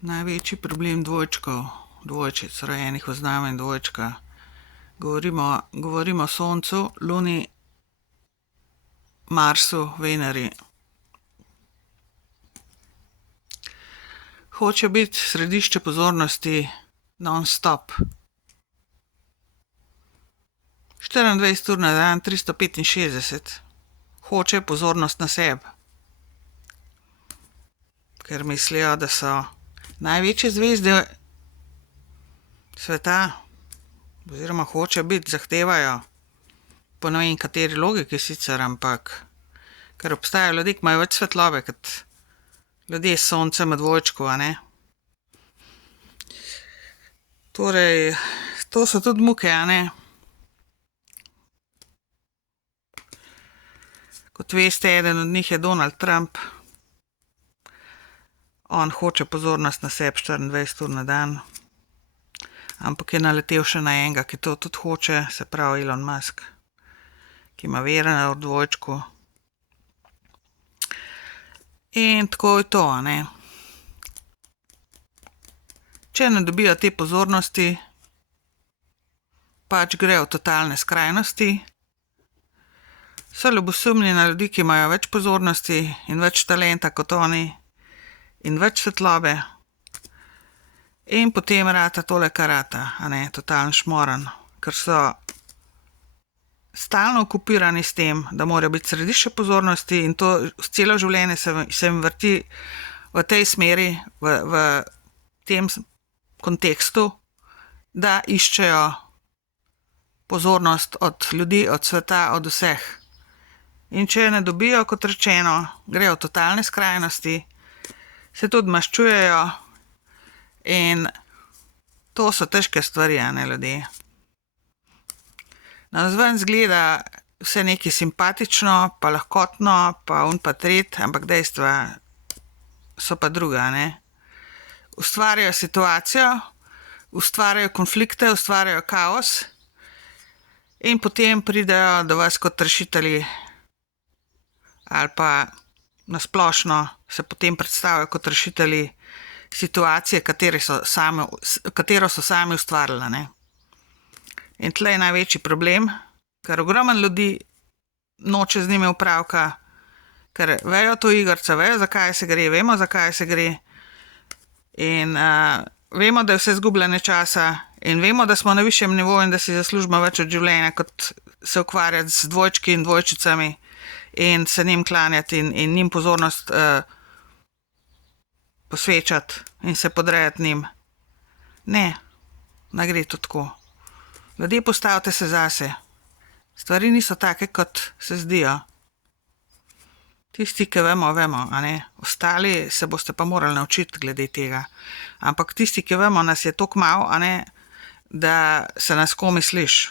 Največji problem dvojčkov, dvojčic, rojenih v znamenju dvojčka. Govorimo o Soncu, Luni, Marsu, Veneri. Hoče biti središče pozornosti non-stop. 24 ur na dan, 365. Hoče pozornost na sebi. Ker mislijo, da so največje zvezde sveta, oziroma hoče biti, zahtevajo, po ne vem kateri logiki sicer, ampak ker obstajajo ljudje, ki imajo več svetlobe kot ljudje s Soncem v dvojčku, a ne. Torej, to so tudi muke, a ne. Kot veste, eden od njih je Donald Trump. On hoče pozornost na sebi 24 ur na dan, ampak je naletel še na enega, ki to tudi hoče, se pravi Elon Musk, ki ima vere v dvojčku. In tako je to, a ne. Če ne dobijo te pozornosti, pač grejo v totalne skrajnosti, so ljubosumni na ljudi, ki imajo več pozornosti in več talenta kot oni in več svetlobe, in potem rata tole, kar rata, a ne, totalen šmoren, ker so stalno okupirani s tem, da morajo biti središče pozornosti, in to celo življenje se jim vrti v tej smeri, v tem kontekstu, da iščejo pozornost od ljudi, od sveta, od vseh. In če ne dobijo, kot rečeno, grejo v totalne skrajnosti, se tudi maščujejo, in to so težke stvari, a ne, ljudje. Navzven zgleda vse nekaj simpatično, pa lahkotno, pa pa tret, ampak dejstva so pa druga, ne. Ustvarjajo situacijo, ustvarjajo konflikte, ustvarjajo kaos in potem pridejo do vas kot rešitelji, ali pa na splošno se potem predstavijo kot rešitelji situacije, katero so sami ustvarili, ne. In tle je največji problem, ker ogromno ljudi noče z njimi opravka, ker vejo to igrico, vejo, zakaj se gre, vemo, zakaj se gre, in vemo, da je vse izgubljanje časa, in vemo, da smo na višjem nivoju in da si zaslužimo več od življenja, kot se ukvarjati z dvojčki in dvojčicami in se njim klanjati in njim pozornost posvečati in se podrejati njim. Ne gre to tako. Ljudje, postavite se zase. Stvari niso take, kot se zdijo. Tisti, ki vemo, a ne. Ostali se boste pa morali naučiti glede tega. Ampak tisti, ki vemo, nas je toliko malo, a ne, da se nas komaj sliši.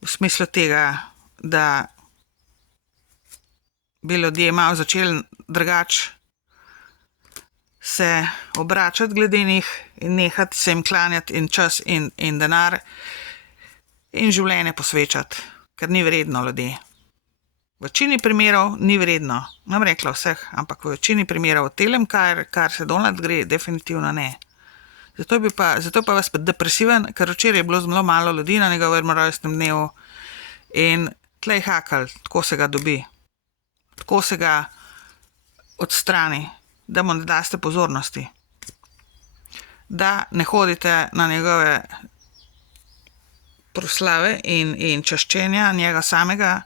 V smislu tega, da bi ljudje malo začeli drugače se obračati glede njih in nehati se jim klanjati in čas in denar in življenje posvečati, ker ni vredno, ljudje. V večini primerov ni vredno, ne bom rekla vseh, ampak v večini primerov v telem, kar se Donald gre, definitivno ne. Zato pa vas depresiven, ker včeraj je bilo zelo malo ljudi na njegovem rojstnem dnevu in tlej hakal, tako se ga dobi. Tako se ga odstrani, da mu ne daste pozornosti. Da ne hodite na njegove proslave in čaščenja njega samega.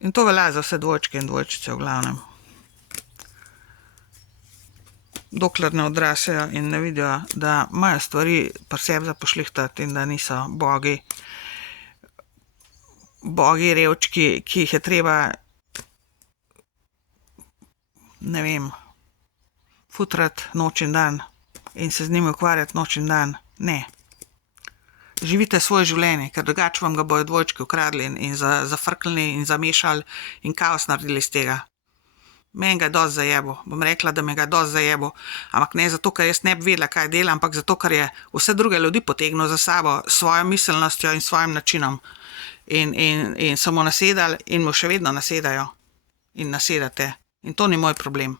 In to velja za vse dvojčke in dvojčice v glavnem. Dokler ne odrasejo in ne vidijo, da imajo stvari pri sebi za pošlihtati in da niso bogi revčki, ki jih je treba, ne vem, futrati noč in dan in se z njimi ukvarjati noč in dan. Ne. Živite svoje življenje, ker drugače vam ga bojo dvojčki ukradli in zafrknili in zamešali in kaos naredili iz tega. Meni ga je dosti zajebil, bom rekla, da me ga je dosti zajebil, ampak ne zato, ker jaz ne bi vedela, kaj dela, ampak zato, ker je vse druge ljudi potegnil za sabo s svojo miselnostjo in svojim načinom in so mu nasedali in mu še vedno nasedajo in nasedate. In to ni moj problem.